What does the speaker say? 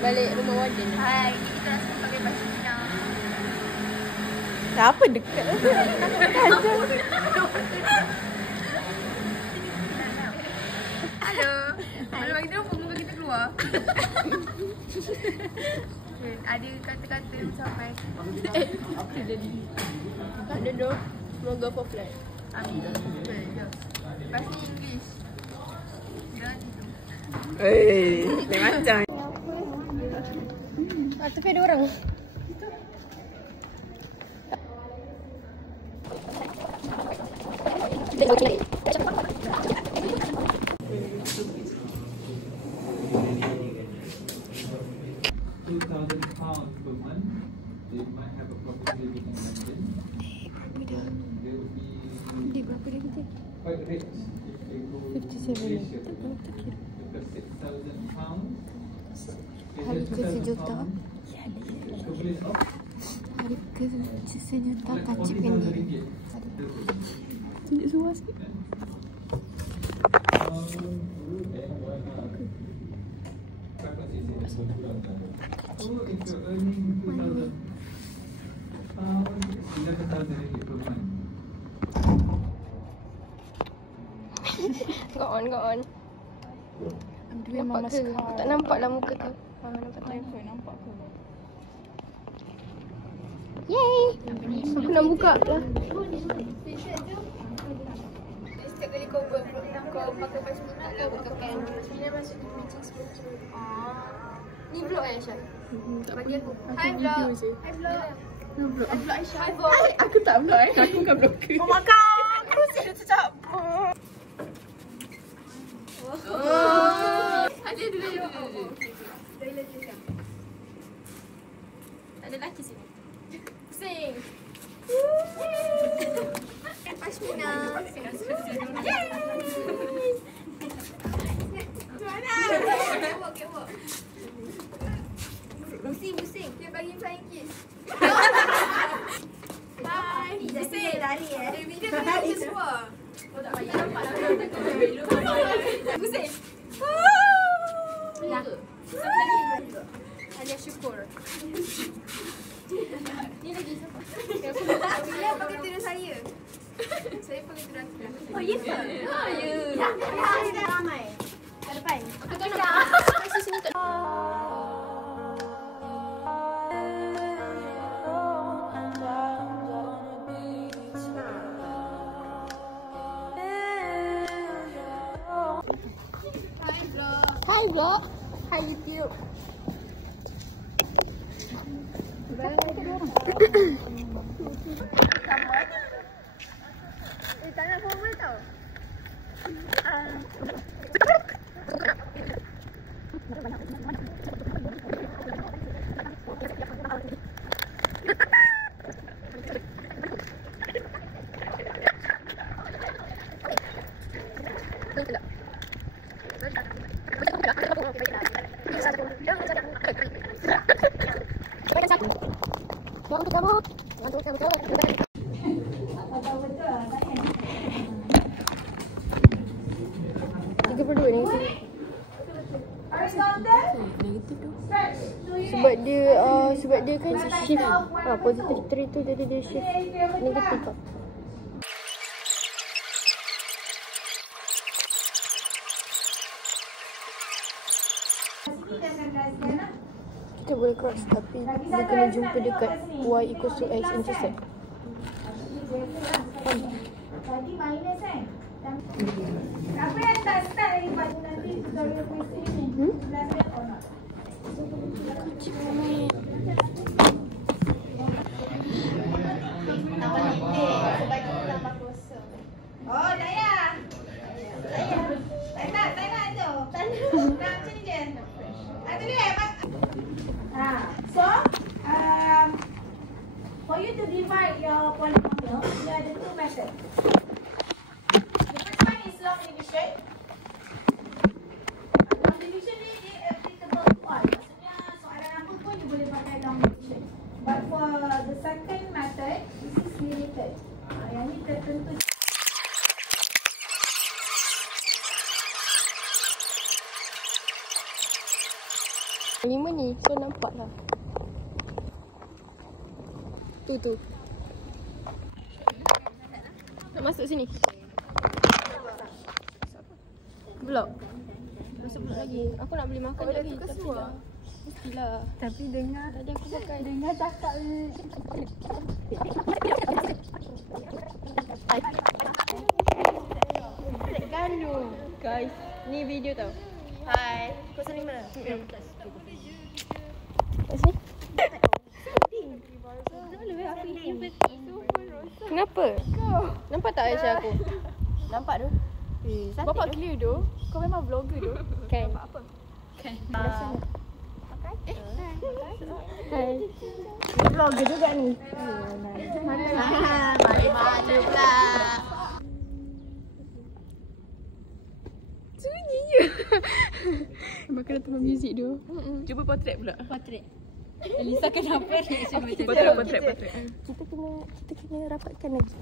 balik rumah warden. Hai, kita rasa pakai baju Minang. Apa dekat tu? Halo. Halo, bagi dia muka kita keluar. Ada kata-kata yang sampai. Tak ada dah. Semoga for flat. Amin. Lepas ni English. Dan itu. Lain macam. Tapi ada orang. £2,000 per month. They might have a property living in London. They will be Dia berapa dia kata? quite rich if they go 57. Malaysia. Tak kira. Because £6,000. Harga sejuta. Equivalent of Harga sejuta kacip kan dia. RM40,000. Tunjuk suara sikit. So if you're earning £2,000, £11,000 per month. Go on, go on. Nampak ke? Tak nampak lah muka tu. Nampak tak? Nampak ke? Yay! Aku nak buka lah. Setiap kali kau pakai baju Minang, kau pakai Minang masuk di meeting sebelum. Ni vlog Aisyah? Bagi aku. Hai vlog. Hai vlog. Hai vlog Aisyah. Hai vlog. Aku tak vlog Aku bukan vlogger. Oh makan. Aku sudah tercampur. Ada dulu. Dari lagi kan. Ada lelaki sini. Sing. Pashmina. Kewok. Pusing. Dia bagi flying kiss. Bye. Pusing. Lari video ni semua. Oh tak payah nampak lah. Pusing. Ya. Alia syukur. Ni lagi siapa? Bila pakai tudung saya. Saya pakai tudung Akila. Oh ya ke? Oh ya. Ya, dah ramai. Kat depan. Aku tak nak. Kasih sini tak. Hi vlog. Hi YouTube. Tangan formal tau. Sebab dia kan shift positif 3 tu jadi dia shift negatif tau. Kita boleh cross tapi dia kena jumpa dekat y equals to x intercept. Tadi minus kan? Apa yang tak start lagi pada nanti tutorial question ni? 11 minit or not? Tambah letek, baju tambah kosong. Oh, tak payah. Tak nak tu. Tak nak macam ni je. Tu dia. So, for you to divide your polynomial, you ada two methods. The first one is long division. Long division ni dia applicable to all. Maksudnya soalan apa pun you boleh pakai long division. But for the second method, this is limited. Yang ni tertentu. lama ni, so nampak lah. Tu. Nak masuk sini? Vlog? Masuk vlog lagi. Aku nak beli makan lagi. Tapi dah. Mestilah. Tapi dengar. Tadi aku pakai. Dengar cakap ni. Gandum. Guys, ni video tau. Hai. Kau sini mana? Kat sini? Kenapa? Nampak tak Aisyah aku? Nampak tu? Bapak clear tu. Kau memang vlogger tu. Kan? Apa? Kan. Hai. Vlogger juga ni. Malu pula. Sunyinya. Bakal datang muzik tu. Cuba potret pula. Potret. Elisa kenapa reaction macam tu? Potret. Kita kena rapatkan lagi.